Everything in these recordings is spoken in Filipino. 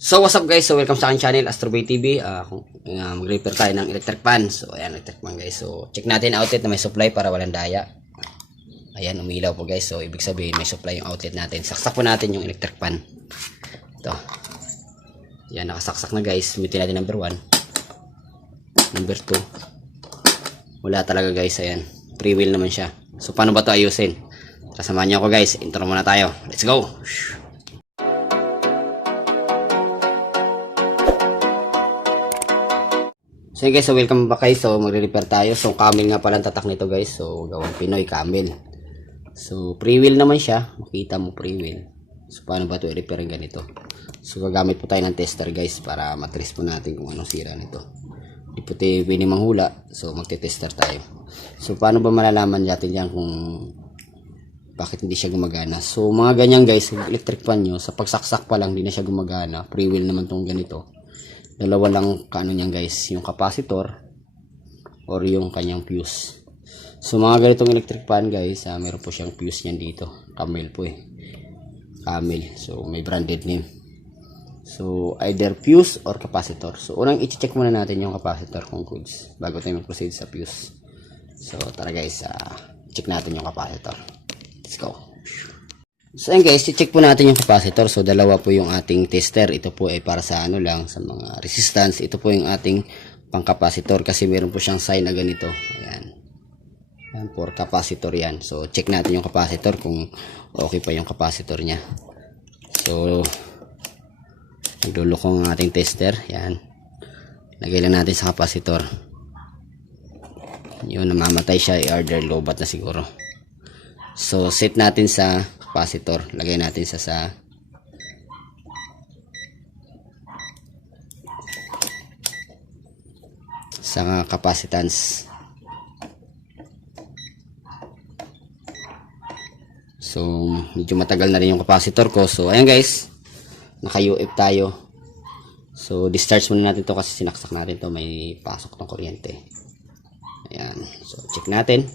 So what's up guys, so welcome sa aking channel Astroboy TV. Mag-repair tayo ng electric fan. So ayan, electric fan guys. So check natin outlet na may supply para walang daya. Ayan, umilaw po guys. So ibig sabihin may supply yung outlet natin. Saksak po natin yung electric fan. Ito. Ayan, nakasaksak na guys. Sumitin natin number 1. Number 2. Wala talaga guys, ayan. Free wheel naman siya. So paano ba ito ayusin? Tara, samahan niyo ako guys. Intro muna tayo. Let's go! So guys, so welcome back guys. So magre-repair tayo. So camel nga pala ang tatak nito guys. So gawang Pinoy camel. So free wheel naman siya. Makita mo free wheel. So paano ba ito i-repair ganito? So gagamit po tayo ng tester guys para matrace po natin kung anong sira nito. Di po tayo pwede manghula. So magte-tester tayo. So paano ba malalaman natin yan kung bakit hindi siya gumagana? So mga ganyan guys, electric fan nyo, sa pagsaksak pa lang hindi na siya gumagana. Free wheel naman tong ganito. Dalawa lang kaano niyan guys, yung capacitor or yung kanyang fuse. So mga ganitong electric fan guys, meron po siyang fuse niyan dito. Camel po Camel. So may branded name. So either fuse or capacitor. So unang i-check muna natin yung capacitor kung goods bago tayo mag-proceed sa fuse. So tara guys, check natin yung capacitor. Let's go. So ayun guys, i-check po natin yung capacitor. So dalawa po yung ating tester. Ito po ay para sa ano lang, sa mga resistance. Ito po yung ating pang capacitor kasi meron po siyang sign na ganito. Ayan. Ayan, for capacitor yan. So check natin yung capacitor kung okay pa yung capacitor niya. So nagluloko ang ating tester. Ayan. Lagay lang natin sa capacitor. Yun, namamatay siya. I-order lobat na siguro. So set natin sa capacitor, lagay natin sa capacitance. So medyo matagal na rin yung capacitor ko. So ayan guys, naka UF tayo. So discharge muna natin to kasi sinaksak natin to, may pasok ng kuryente. Ayan, so check natin.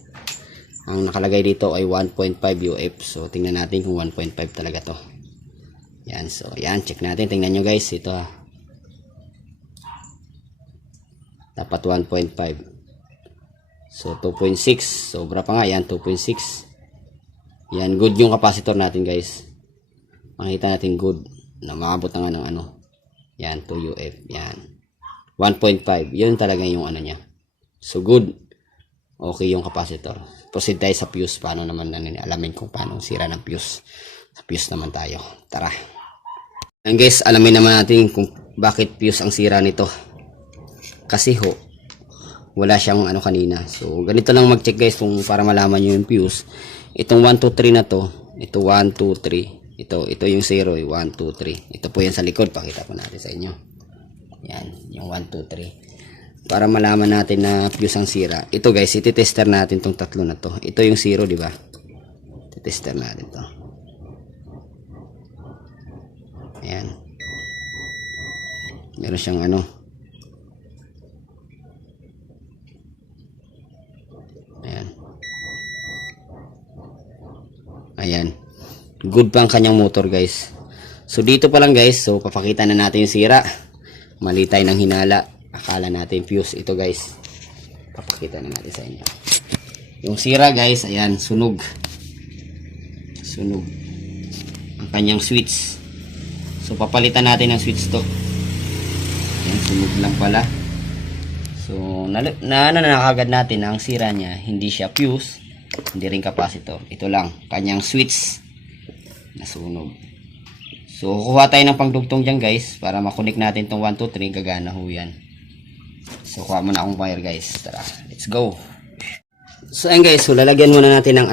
Ang nakalagay dito ay 1.5 UF. So tingnan natin kung 1.5 talaga to. Yan, so yan, check natin. Tingnan nyo guys, ito dapat 1.5. So 2.6. Sobra pa nga yan, 2.6. Yan, good yung capacitor natin guys. Makita natin good na maabot na nga ng ano. Yan, 2 UF. Yan, 1.5. Yun talaga yung ano niya. So good. Okay yung capacitor. Proceed tayo sa fuse. Paano naman alamin kung paano sira ng fuse. Sa fuse naman tayo. Tara. And guys, alamin naman natin kung bakit fuse ang sira nito. Kasi wala siyang ano kanina. So ganito lang mag-check guys kung para malaman nyo yung fuse. Itong 1, 2, 3 na to. Ito 1, 2, 3. Ito yung 0. 1, 2, 3. Ito po yan sa likod. Pakita ko natin sa inyo. Yan. Yung 1, 2, 3. Para malaman natin na fuse ang sira. Ito guys, iti-tester natin tong tatlo na to. Ito yung 0, di ba? Iti-tester natin to. Ayan. Meron siyang ano. Ayan. Ayan. Good pa ang kanyang motor guys. So dito pa lang guys, so papakita na natin yung sira. Mali tayo ng hinala. Akala natin fuse. Ito guys, papakita na natin sa inyo yung sira guys. Ayan, sunog ang kanyang switch. So papalitan natin ng switch to. Ayan, sunog lang pala. So nakagad natin na ang sira niya hindi siya fuse, hindi rin capacitor. Ito lang, kanyang switch nasunog. So kukuha tayo ng pangdugtong dyan guys para makunik natin tong 1, 2, 3. Gagana ho yan. So kuha muna akong wire guys. Tara, let's go. So ayun guys, so lalagyan muna natin ng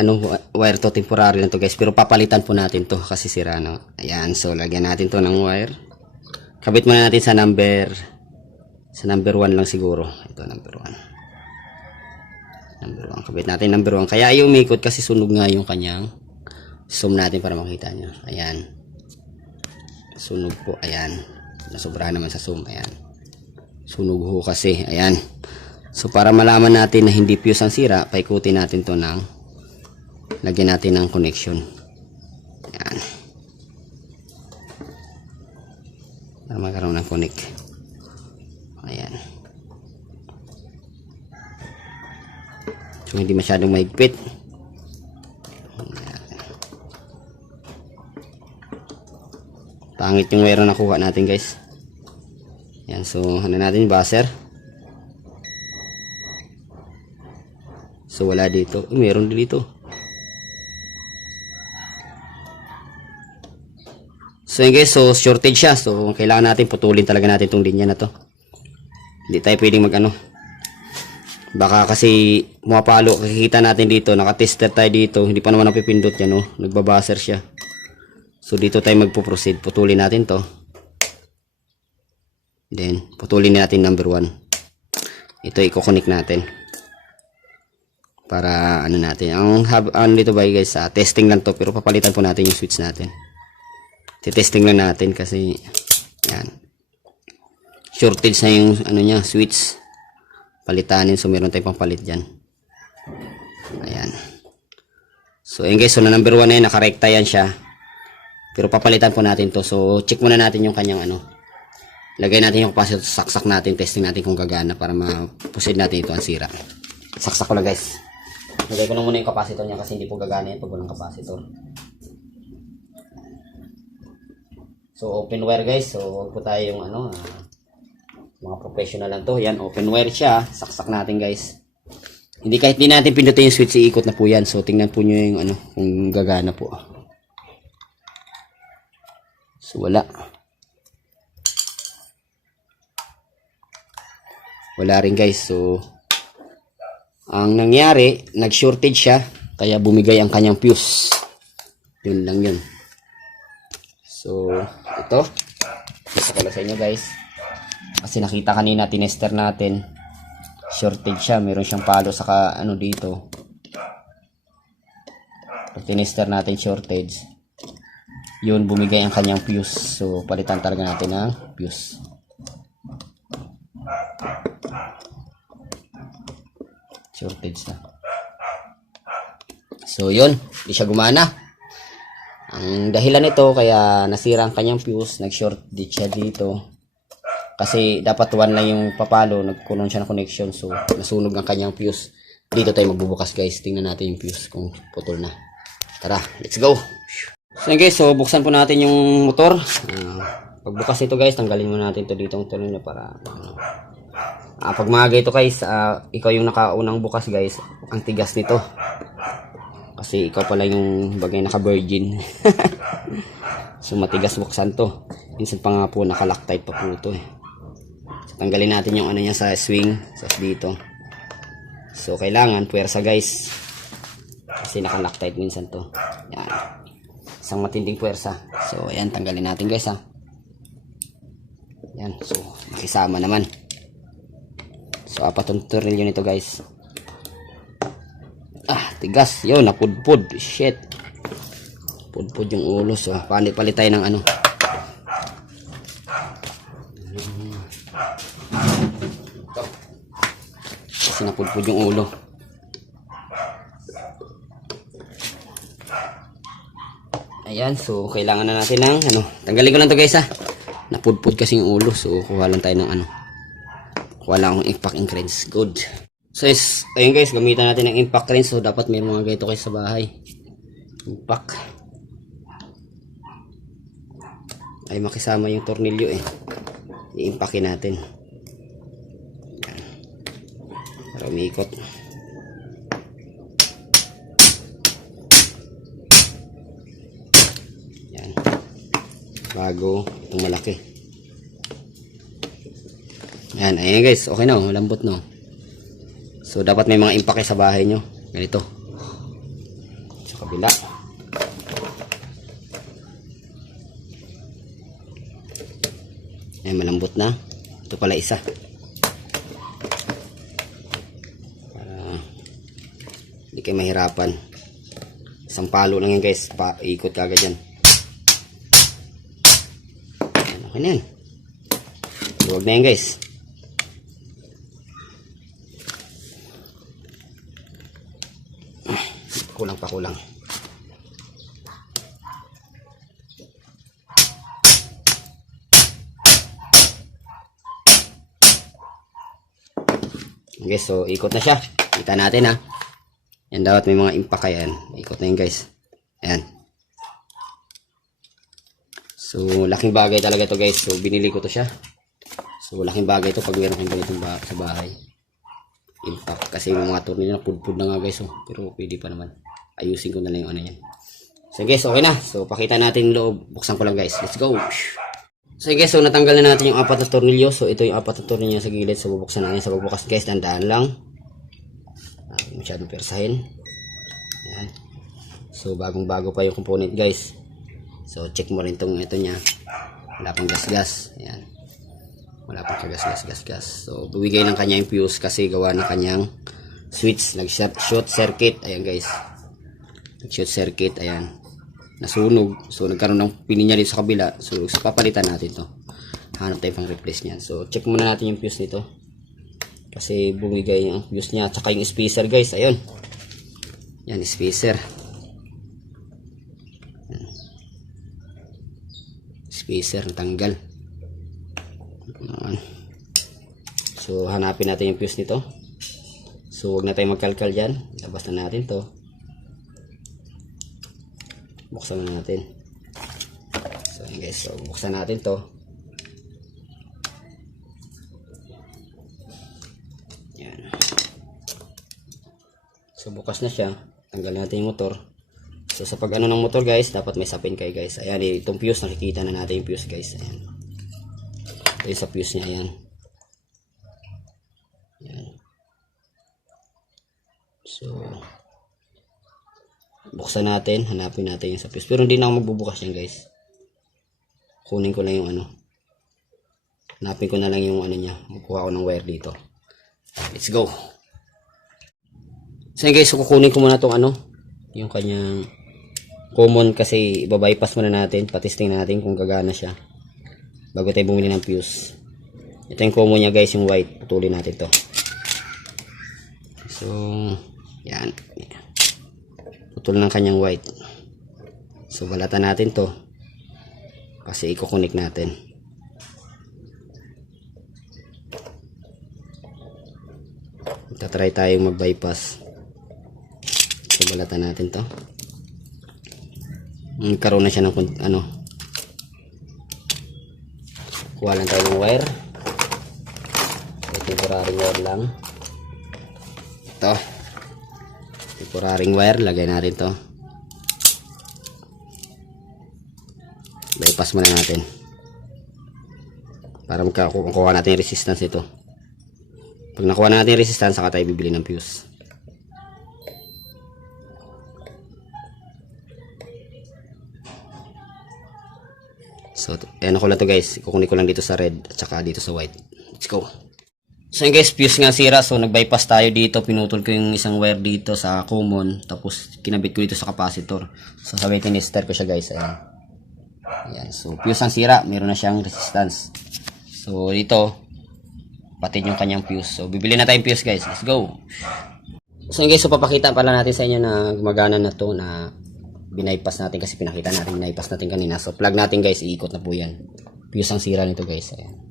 wire to, temporary lang to guys, pero papalitan po natin to kasi sira no. Ayan, so lagyan natin to ng wire. Kabit muna natin sa number 1 lang siguro. Ito number 1. Kabit natin number 1. Kaya ayaw umikot kasi sunog nga yung kanyang. Zoom natin para makita nyo. Ayan. Sunog po. Ayan. Nasobrahan naman sa zoom. Ayan. Sunog ho kasi. Ayan. So para malaman natin na hindi fuse ang sira, paikutin natin to ng lagyan natin ng connection. Ayan. para magkaroon ng connect. Ayan. So hindi masyadong mahigpit. Pangit yung wire na nakuha natin guys. Yan, so ano natin yung buzzer. So wala dito. Meron din dito. So yun guys, so shortage siya. So kailangan natin putulin talaga natin itong linya na to. Hindi tayo pwedeng mag ano. Baka kasi mapalo. Kikita natin dito. Naka-tester tayo dito. Hindi pa naman napipindot yan. Oh. Nagbabuzzer siya. So dito tayo magpo-proceed. Putulin natin to. Then putulin natin number 1. Ito i-connect natin. Para ano natin. Ang dito ba guys, testing lang to. Pero papalitan po natin yung switch natin. Testing lang natin kasi yan. Shortage na yung ano niya, switch. Palitanin. So meron tayong pampalit dyan. Ayan. So ayun guys, so na number 1 na yun, nakarekta yan siya. Pero papalitan po natin to. So check muna natin yung kanyang ano. Lagay natin yung capacitor, saksak natin, testing natin kung gagana para ma-proceed natin ito ang sira. Saksak ko lang guys. Lagay ko na muna yung capacitor niya kasi hindi po gagana yan pag walang capacitor. So open wire guys. So huwag po tayo yung ano, mga professional lang to. Yan, open wire siya. Saksak natin guys. Hindi, kahit di natin pindutin yung switch, iikot na po yan. So tingnan po nyo yung ano, kung gagana po. So wala. Wala rin guys. So ang nangyari, nag-shortage siya. Kaya bumigay ang kanyang fuse. Yun lang yun. So ito. Gusto ko lang sa inyo guys. Kasi nakita kanina, tinester natin. Shortage siya. Meron siyang palo saka ano dito. Pag tinester natin shortage, yun, bumigay ang kanyang fuse. So palitan talaga natin ang fuse. Shortage na. So yun, hindi siya gumana. Ang dahilan nito kaya nasira ang kanyang fuse, nag-short siya dito. Kasi dapat 1 lang yung papalo, nagkunon siya ng connection. So nasunog ang kanyang fuse. Dito tayo magbubukas guys. Tingnan natin yung fuse kung putol na. Tara, let's go. So guys, so buksan po natin yung motor. Pagbukas nito guys, tanggalin muna natin ito dito ang tuloy niya para pag maaga ito guys, ikaw yung nakaunang bukas guys, ang tigas nito. Kasi ikaw pala yung bagay naka-virgin. So matigas buksan to. Minsan pa nga po naka-loctite pa po ito eh. So, tanggalin natin yung ano niya sa swing, sa dito. So kailangan puwersa guys. Kasi naka-loctite minsan to. Yan. Isang matinding puwersa. So ayan, tanggalin natin guys ha. Yan, so makisama naman. So apat ang tornilyo nito guys. Tigas. Yun, napudpud. Shit. Pudpud yung ulo. So palit tayo ng ano. Kasi napudpud yung ulo. Ayan, so kailangan na natin ng ano. Tanggalin ko lang to guys ha. Napudpud kasi yung ulo. So kuha lang tayo ng ano. Kuha lang akong impact and wrench. Good. So ayun guys, gamitan natin ng impact wrench. So dapat may mga ganito kayo sa bahay. Impact. Ay makisama yung tornilyo eh. I-impactin natin. Ayan. Para umiikot. Yan. Bago itong malaki. Yan, ayan guys, okay na, malambot no. So dapat may mga impact sa bahay nyo. Ganito. Sa kabila. Ayan, malambot na. Ito pala isa. Para hindi kayo mahirapan. Isang palo lang yan guys. Ikot kagad yan. Ayan, okay na yan. Huwag na yan guys. Kulang pa kulang. Guys, so ikot na siya. Kita natin ha. Yan dapat may mga impact yan. Ikot na yun guys. Ayan. So laking bagay talaga to guys. So binili ko to siya. So laking bagay to pag meron kang ganitong sa bahay. Impact. Kasi yung mga tornilyo na pudpud na nga guys. Oh. Pero pwede pa naman. Ayusin ko na lang yung ano yan. So guys, okay na. So pakita natin yung loob. Buksan ko lang guys. Let's go. So guys, so natanggal na natin yung 4 na tornilyo. So ito yung 4 na tornilyo sa gilid. So bubuksan natin sa pagbukas guys. Dandaan lang. Masyadong persahin. Ayan. So bagong bago pa yung component guys. So check mo rin tong ito niya. Wala pang gas-gas. Ayan. Wala pang gas-gas. So bumigay ng kanya yung fuse kasi gawa ng kanyang switch. Nag-short circuit. Ayan guys. Nag-short circuit. Ayan. Nasunog. So nagkaroon ng pininya dito sa kabila. So papalitan natin to. Hanap tayo pang replace niyan. So check muna natin yung fuse nito. Kasi bumigay yung fuse niya. Tsaka yung spacer guys. Ayun. Yan spacer. Spacer natanggal. So hanapin natin yung fuse nito. So huwag na tayo magkalkal dyan. Labas na natin to. Buksan na natin. So guys, so buksan natin to. Yan. So bukas na siya. Tanggal natin yung motor. So sa pag ano ng motor guys, dapat may sapin kayo guys. Ayan, itong fuse, nakikita na natin yung fuse guys. Ayan. Ito yung sa fuse niya, ayan. Ayan. So buksan natin, hanapin natin yung sa fuse. Pero hindi na ako magbubukas yan guys. Kunin ko lang yung ano. Hanapin ko na lang yung ano niya. Magkuha ko ng wire dito. Let's go. So guys, so kukunin ko muna tong ano, yung kanyang common kasi ibabypass muna natin. Patisting natin kung gagana siya. Bago tayo bumili ng fuse. Ito yung common niya guys, yung white. Putulin natin to. So, yan. Putol ng kanyang white. So balatan natin to kasi i-connect natin. Try tayong mag-bypass. So balatan natin to. Karoon na siya ng ano. Kuha lang tayo ng wire. Temporary wire lang. Ito. Temporaring wire, lagay natin to. Bypass muna natin para magkakuha natin yung resistance ito. Pag nakuha natin yung resistance, saka tayo bibili ng fuse. So ayan ko lang to guys, ikukunin ko lang dito sa red at saka dito sa white. Let's go. So yun guys, fuse nga sira. So nag-bypass tayo dito. Pinutol ko yung isang wire dito sa common. Tapos kinabit ko dito sa capacitor. So sabay tinister ko siya guys. Ayan. Ayan. So fuse ang sira. Meron na siyang resistance. So dito, patid yung kanyang fuse. So bibili na tayong fuse guys. Let's go. So yun guys, so papakita pala natin sa inyo na gumagana na to na binaypass natin kasi pinakita natin binaypass natin kanina. So plug natin guys, iikot na po yan. Fuse ang sira nito guys. Ayan.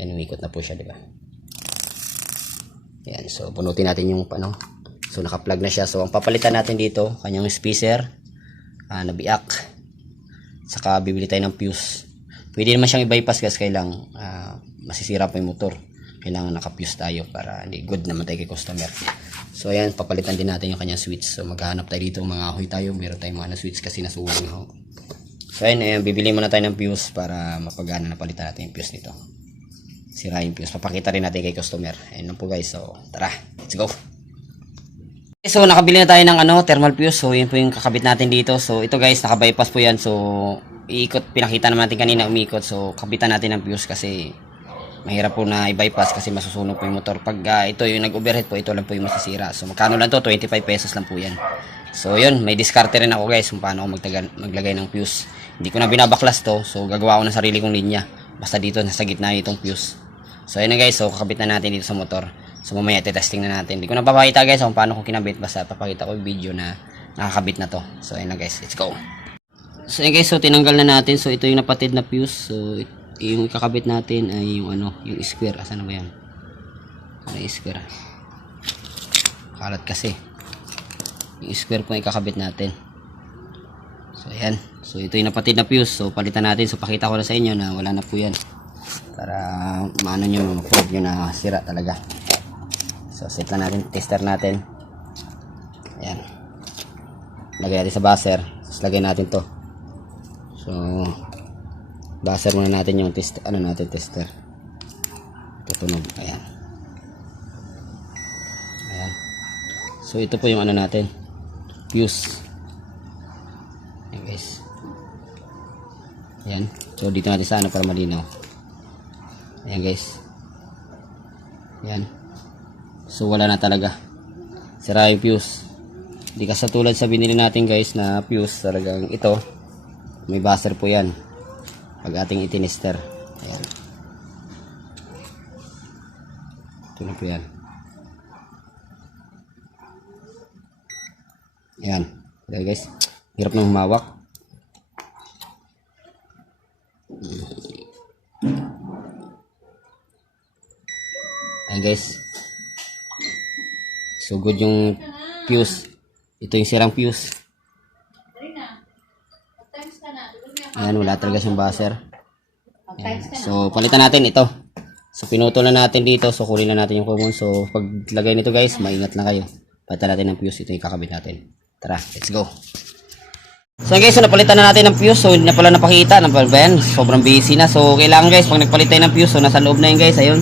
Yan, umikot na po siya, diba? Yan, so punutin natin yung ano. So naka-plug na siya. So ang papalitan natin dito, kanyang spacer, nabiak. Saka bibili tayo ng fuse. Pwede naman siyang i-bypass guys, kailang masisira pa yung motor. Kailangan naka-fuse tayo para hindi good naman tayo kay customer. So ayan, papalitan din natin yung kanyang switch. So maghahanap tayo dito, mga ahoy tayo. Meron tayong mga switch kasi nasuwang na ho. So ayan, bibili muna tayo ng fuse para mapagana na palitan natin yung fuse nito. Sira yung fuse. Papakita rin natin kay customer. Ayun lang po guys. So, tara. Let's go. So, nakabili na tayo ng ano, thermal fuse. So, yun po yung kakabit natin dito. So, ito guys, naka-bypass po yan. So, iikot. Pinakita naman natin kanina umikot. So, kabitan natin ng fuse kasi mahirap po na i-bypass kasi masusunog po yung motor. Pag ito yung nag-overheat po, ito lang po yung masisira. So, magkano lang to? 25 pesos lang po yan. So, yun. May diskarte rin ako guys kung paano ako maglagay ng fuse. Hindi ko na binabaklas to. So, gagawa ko ng sarili kong linya. Basta dito, nasa gitna itong fuse. So ayun na guys, so kakabit na natin dito sa motor. So mamaya testing na natin. Hindi ko na papakita guys kung paano ko kinabit, basta papakita ko yung video na nakakabit na to. So ayun na guys, let's go. So ayun guys, so tinanggal na natin. So ito yung napatid na fuse. So yung ikakabit natin ay yung ano, yung square. Asan na ba yan? Ano yung square? Kalat kasi. Yung square po yung kakabit natin. So ayan. So ito yung napatid na fuse. So palitan natin. So pakita ko na sa inyo na wala na po yan. Para maano nyo, prove nyo na sira talaga. So set lang natin. Tester natin. Ayan. Lagay natin sa buzzer. Tapos lagay natin to. So buzzer muna natin yung test, ano natin, tester. Tutunog. Ayan. Ayan. So ito po yung ano natin, fuse. Ayan guys. Ayan. So dito natin sa ano para malinaw. Ayan guys. Ayan. So wala na talaga. Sira yung fuse. Hindi kasi tulad sa binili natin guys na fuse, talagang ito may buzzer po yan pag ating itinester. Ayan. Ito na po yan. Ayan. Ayan guys. Hirap nang humawak. Ayan guys. So good yung fuse. Ito yung sirang fuse. Ayan, wala talaga siyang buzzer. Ayan. So palitan natin ito. So pinutol na natin dito. So kunin na natin yung common. So paglagay nito guys, maingat lang kayo. Palitan natin ng fuse. Ito yung kakabit natin. Tara, let's go. So guys, so napalitan na natin ng fuse. So hindi na pala napakita. Sobrang busy na. So kailangan guys, pag nagpalit tayo ng fuse, so nasa loob na yun guys. Ayun,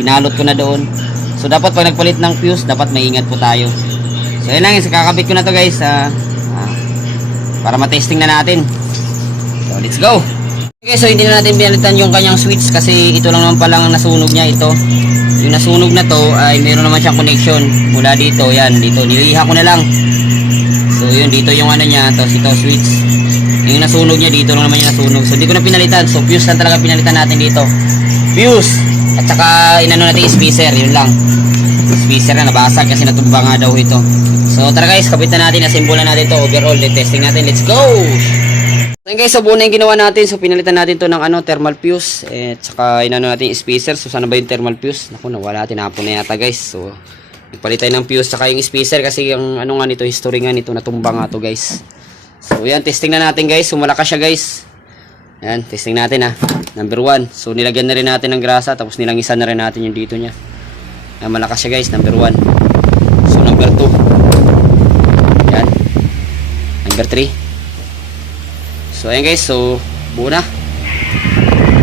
pinalot ko na doon. So dapat pag nagpalit ng fuse, dapat maingat po tayo. So yun lang guys, kakabit ko na to guys. Para matesting na natin. So let's go. Okay, so hindi na natin pinalitan yung kanyang switch kasi ito lang naman palang nasunog niya, ito. Yung nasunog na to ay meron naman siyang connection mula dito, yan, dito. Niliha ko na lang. So yun, dito yung ano niya, tapos ito switch. Yung nasunog niya, dito lang naman yung nasunog. So hindi ko na pinalitan. So fuse lang talaga pinalitan natin dito. Fuse! At saka inano natin yung spacer, yun lang. Spacer na nabasag kasi natumba nga daw ito. So tara guys, kapitan natin, assemble natin to overall, testing natin. Let's go! So guys, so buo na yung ginawa natin. So pinalitan natin to ng ano, thermal fuse. At saka inano natin yung spacer. So sana ba yung thermal fuse? Naku, nawala, tinapon na yata guys. So nagpalit tayo ng fuse saka yung spacer kasi yung ano nga nito, history nga nito, natumba nga to guys. So yan, testing na natin guys. So malakas siya guys. Yan, testing natin ha. Number 1. So nilagyan na rin natin ng grasa, tapos nilangisan na rin natin yung dito niya. Yan, malakas siya guys, number 1. So number 2. Yan. Number 3. So ayan guys, so buo na.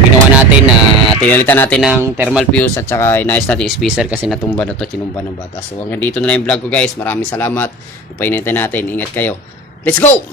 Ginawa natin na tinalitan natin ng thermal fuse at saka inayos natin yung spacer kasi natumba na to, tinumba ng bata. So hanggang dito na lang yung vlog ko guys. Maraming salamat. Painitin natin. Ingat kayo. Let's go!